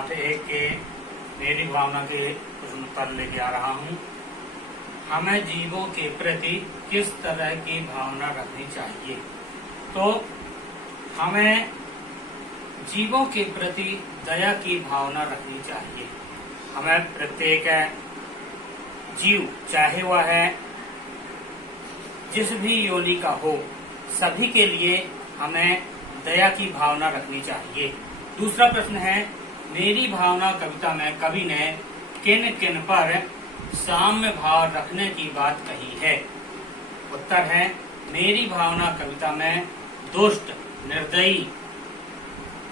पाठ 1 के मेरी भावना के प्रश्न उत्तर लेके आ रहा हूँ। हमें जीवों के प्रति किस तरह की भावना रखनी चाहिए? तो हमें जीवों के प्रति दया की भावना रखनी चाहिए। हमें प्रत्येक जीव, चाहे वह है जिस भी योनि का हो, सभी के लिए हमें दया की भावना रखनी चाहिए। दूसरा प्रश्न है, मेरी भावना कविता में कवि ने किन किन पर साम्य भाव रखने की बात कही है? उत्तर है, मेरी भावना कविता में दुष्ट, निर्दयी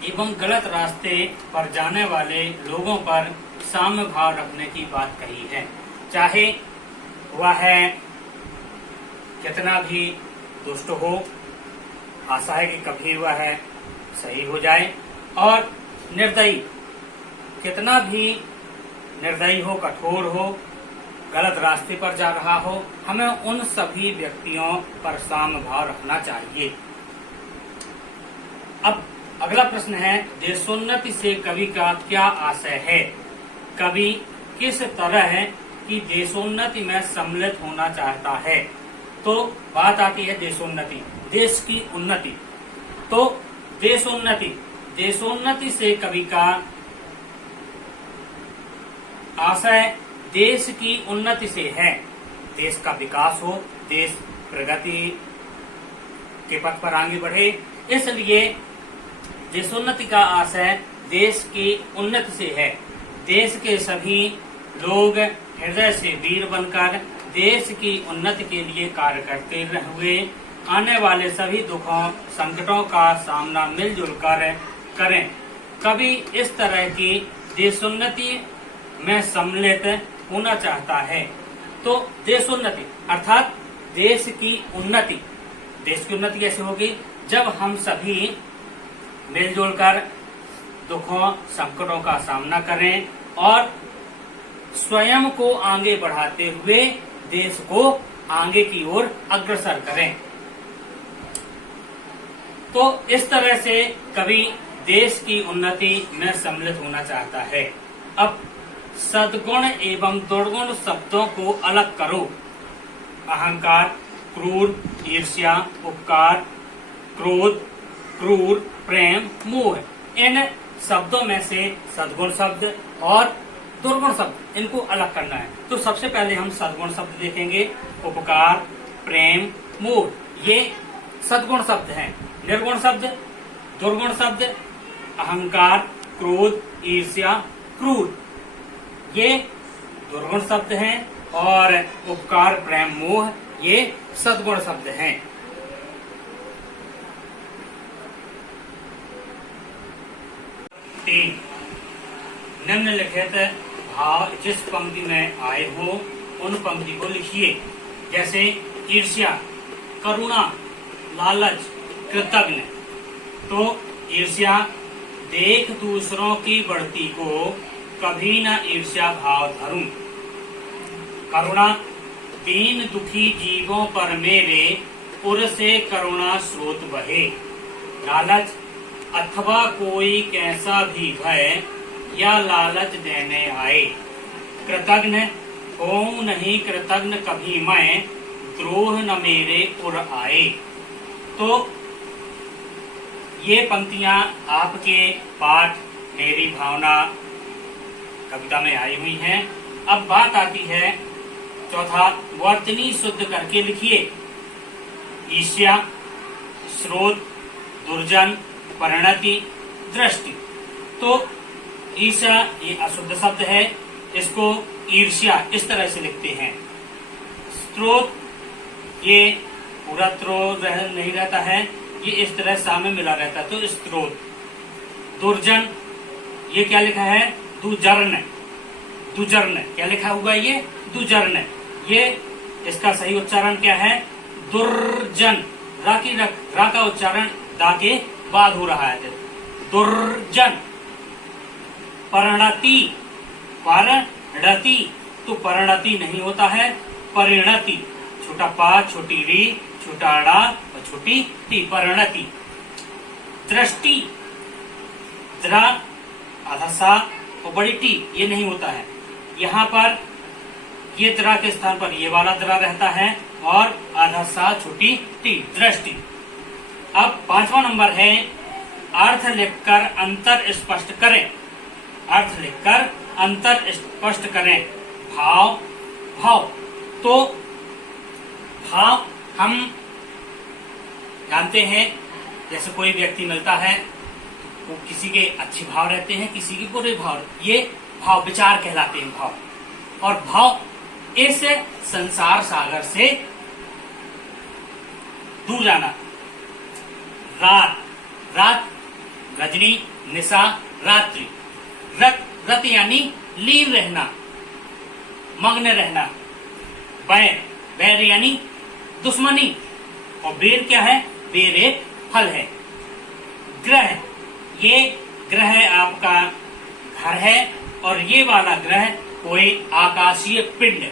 एवं गलत रास्ते पर जाने वाले लोगों पर साम्य भाव रखने की बात कही है। चाहे वह कितना भी दुष्ट हो, आशा है कि कभी वह सही हो जाए। और निर्दयी, कितना भी निर्दयी हो, कठोर हो, गलत रास्ते पर जा रहा हो, हमें उन सभी व्यक्तियों पर साम्य भाव रखना चाहिए। अब अगला प्रश्न है, देशोन्नति से कवि का क्या आशय है? कवि किस तरह की देशोन्नति में सम्मिलित होना चाहता है? तो बात आती है देशोन्नति, देश की उन्नति। तो देशोन्नति से कवि का आशय देश की उन्नति से है। देश का विकास हो, देश प्रगति के पथ पर आगे बढ़े, इसलिए देशोन्नति का आशय देश की उन्नति से है। देश के सभी लोग हृदय से वीर बनकर देश की उन्नति के लिए कार्य करते हुए आने वाले सभी दुखों, संकटों का सामना मिलजुल कर करें। कवि इस तरह की देशोन्नति में सम्मिलित होना चाहता है। तो देशोन्नति अर्थात देश की उन्नति। देश की उन्नति कैसे होगी? जब हम सभी मिलजुल कर दुखों, संकटों का सामना करें और स्वयं को आगे बढ़ाते हुए देश को आगे की ओर अग्रसर करें। तो इस तरह से कवि देश की उन्नति में सम्मिलित होना चाहता है। अब सद्गुण एवं दुर्गुण शब्दों को अलग करो। अहंकार, क्रूर, ईर्ष्या, उपकार, क्रोध, क्रूर, प्रेम, मोह, इन शब्दों में से सद्गुण शब्द और दुर्गुण शब्द, इनको अलग करना है। तो सबसे पहले हम सद्गुण शब्द देखेंगे। उपकार, प्रेम, मोह, ये सद्गुण शब्द हैं। निर्गुण शब्द, दुर्गुण शब्द, अहंकार, क्रोध, ईर्ष्या, क्रूर, ये दुर्गुण शब्द हैं। और उपकार, प्रेम, मोह, ये सद्गुण शब्द हैं। निम्नलिखित भाव जिस पंक्ति में आए हो उन पंक्ति को लिखिए। जैसे ईर्ष्या, करुणा, लालच, कृतज्ञ। तो ईर्ष्या, देख दूसरों की बढ़ती को कभी न ईर्ष्या भाव धरूं। करुणा, दीन दुखी जीवों पर मेरे उर से करुणा स्रोत बहे। लालच, अथवा कोई कैसा भी भय या लालच देने आए। कृतज्ञ, होऊं नहीं कृतज्ञ कभी मैं, द्रोह न मेरे उर आए। तो ये पंक्तियां आपके पाठ मेरी भावना कविता में आई हुई हैं। अब बात आती है चौथा, वर्तनी शुद्ध करके लिखिए। ईर्ष्या, स्रोत, दुर्जन, परिणति, दृष्टि। तो ईर्ष्या ये अशुद्ध शब्द है, इसको ईर्ष्या इस तरह से लिखते हैं। स्रोत, ये पूरा त्रोत नहीं रहता है, ये इस तरह सामने मिला रहता है, तो स्रोत। दुर्जन, ये क्या लिखा है? दुजर्ण। दुजर्ण क्या लिखा हुआ है? ये दुजर्ण। ये इसका सही उच्चारण क्या है? दुर्जन। रा का उच्चारण दा के बाद हो रहा है, दुर्जन। परिणति, परिणति, तो परिणति नहीं होता है, परिणति। छोटा पा, छोटी री, छोटा ड़ा और छोटी टी, परिणति। दृष्टि, द्रा, आधा सा, और बड़ी टी, ये नहीं होता है। यहाँ पर ये तरह के स्थान पर ये वाला तरह रहता है और आधा सा छोटी टी, दृष्टि। अब 5वां नंबर है अर्थ लिखकर अंतर स्पष्ट करें। अर्थ लिखकर अंतर स्पष्ट करें। भाव, भाव तो भाव हम जानते हैं, जैसे कोई व्यक्ति मिलता है वो किसी के अच्छे भाव रहते हैं, किसी के बुरे भाव, ये भाव विचार कहलाते हैं भाव। और भाव इस संसार सागर से दूर जाना। रात, रात रजनी, निशा, रात्रि। रत, रत यानी लीन रहना, मग्न रहना। बैर, बैर यानी दुश्मनी। और बेर क्या है? बेर एक फल है। ग्रह, ये ग्रह आपका घर है और ये वाला ग्रह कोई आकाशीय पिंड।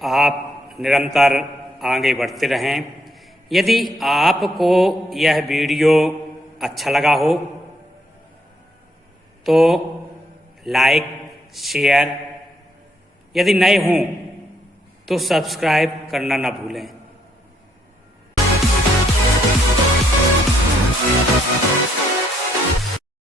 आप निरंतर आगे बढ़ते रहें। यदि आपको यह वीडियो अच्छा लगा हो तो लाइक, शेयर, यदि नए हों तो सब्सक्राइब करना ना भूलें।